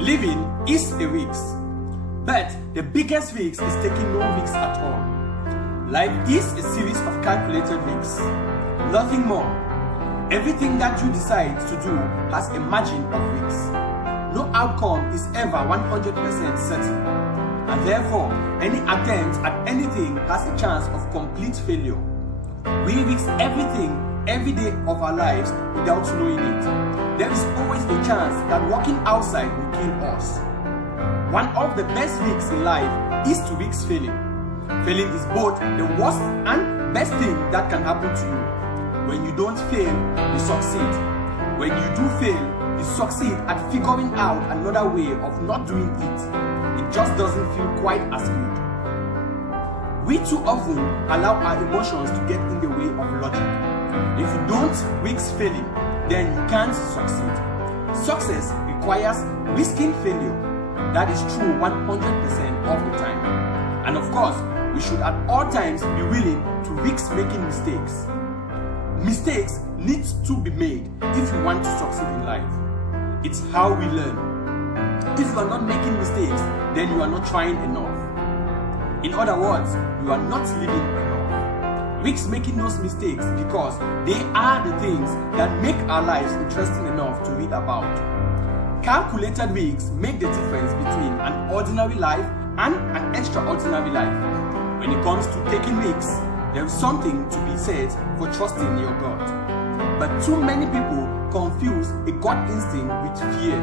Living is a risk, but the biggest risk is taking no risks at all. Life is a series of calculated risks, nothing more. Everything that you decide to do has a margin of risks. No outcome is ever 100% certain, and therefore any attempt at anything has a chance of complete failure. We risk everything every day of our lives without knowing it. There is always a chance that walking outside will kill us. One of the best risks in life is to risk failing. Failing is both the worst and best thing that can happen to you. When you don't fail, you succeed. When you do fail, you succeed at figuring out another way of not doing it. It just doesn't feel quite as good. We too often allow our emotions to get in the way of logic. If you don't risk failing, then you can't succeed. Success requires risking failure. That is true 100% of the time. And of course, we should at all times be willing to risk making mistakes. Mistakes need to be made if you want to succeed in life. It's how we learn. If you are not making mistakes, then you are not trying enough. In other words, you are not living enough. Risk making those mistakes because they are the things that make our lives interesting enough to read about. Calculated risks make the difference between an ordinary life and an extraordinary life. When it comes to taking risks, there is something to be said for trusting your God. But too many people confuse a God instinct with fear.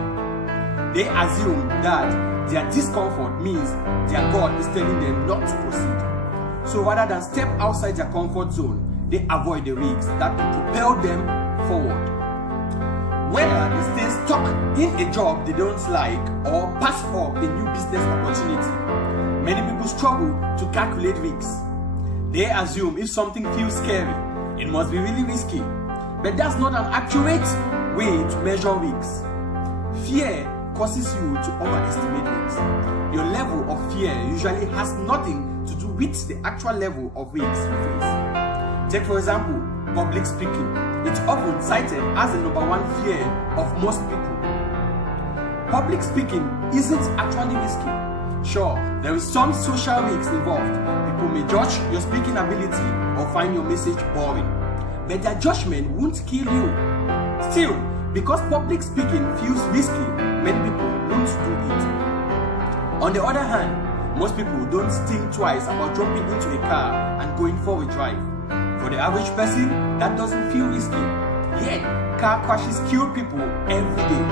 They assume that their discomfort means their God is telling them not to proceed. So rather than step outside their comfort zone, they avoid the risks that will propel them forward. Whether they stay stuck in a job they don't like or pass up a new business opportunity, many people struggle to calculate risks. They assume if something feels scary, it must be really risky. But that's not an accurate way to measure risks. Fear causes you to overestimate risks. Your level of fear usually has nothing to do with the actual level of risks you face. Take for example, public speaking. It's often cited as the #1 fear of most people. Public speaking isn't actually risky. Sure, there is some social risks involved. People may judge your speaking ability or find your message boring, but their judgment won't kill you. Still, because public speaking feels risky, many people won't do it. On the other hand, most people don't think twice about jumping into a car and going for a drive. For the average person, that doesn't feel risky. Yet, car crashes kill people every day.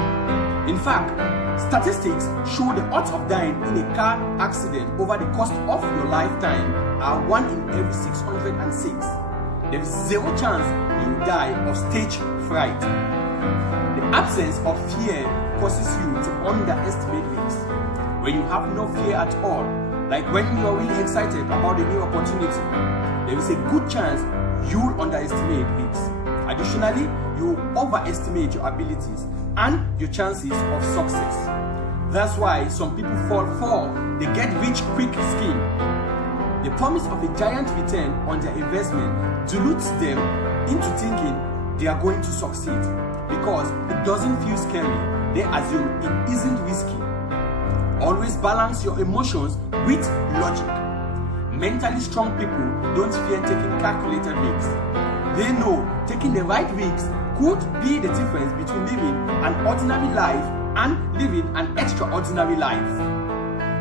In fact, statistics show the odds of dying in a car accident over the course of your lifetime are 1 in every 606. There is zero chance you will die of stage fright. The absence of fear causes you to underestimate risks. When you have no fear at all, like when you are really excited about a new opportunity, there is a good chance you'll underestimate risks. Additionally, you overestimate your abilities and your chances of success. That's why some people fall for the get rich quick scheme. The promise of a giant return on their investment dilutes them into thinking they are going to succeed. Because it doesn't feel scary, they assume it isn't risky. Always balance your emotions with logic. Mentally strong people don't fear taking calculated risks. They know taking the right risks could be the difference between living an ordinary life and living an extraordinary life.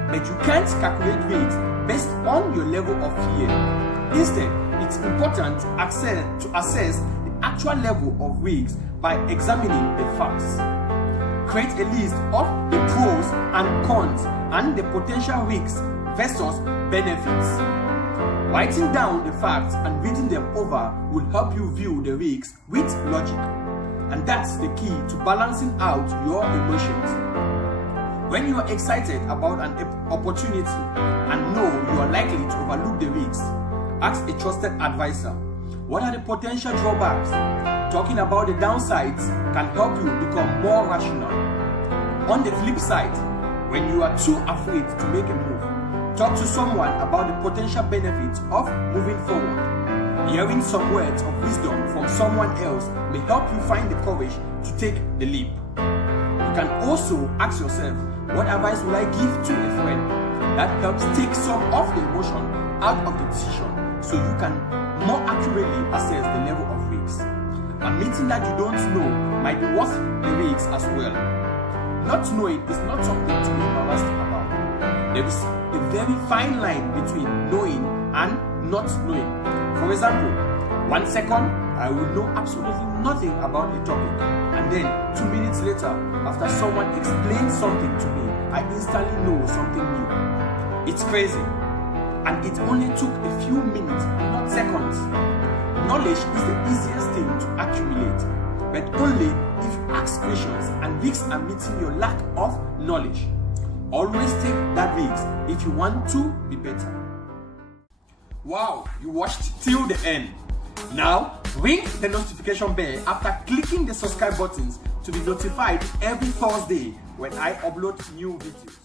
But you can't calculate risks based on your level of fear. Instead, it's important to assess the actual level of risks by examining the facts. Create a list of the pros and cons and the potential risks versus benefits. Writing down the facts and reading them over will help you view the risks with logic. And that's the key to balancing out your emotions. When you are excited about an opportunity and know you are likely to overlook the risks, ask a trusted advisor. What are the potential drawbacks? Talking about the downsides can help you become more rational. On the flip side, when you are too afraid to make a move, talk to someone about the potential benefits of moving forward. Hearing some words of wisdom from someone else may help you find the courage to take the leap. You can also ask yourself, What advice will I give to a friend that helps take some of the emotion out of the decision so you can more accurately assess the level of risks? Admitting that you don't know might be worth the risks as well. Not knowing is not something to be embarrassed about. There is a very fine line between knowing and not knowing. For example, 1 second, I will know absolutely nothing about a topic, and then 2 minutes later, after someone explains something to me, I instantly know something new. It's crazy, and it only took a few minutes, not seconds. Knowledge is the easiest thing to accumulate, but only if you ask questions and risks admitting your lack of knowledge. Always take that risk if you want to be better. Wow, you watched till the end. Now, ring the notification bell after clicking the subscribe buttons to be notified every Thursday when I upload new videos.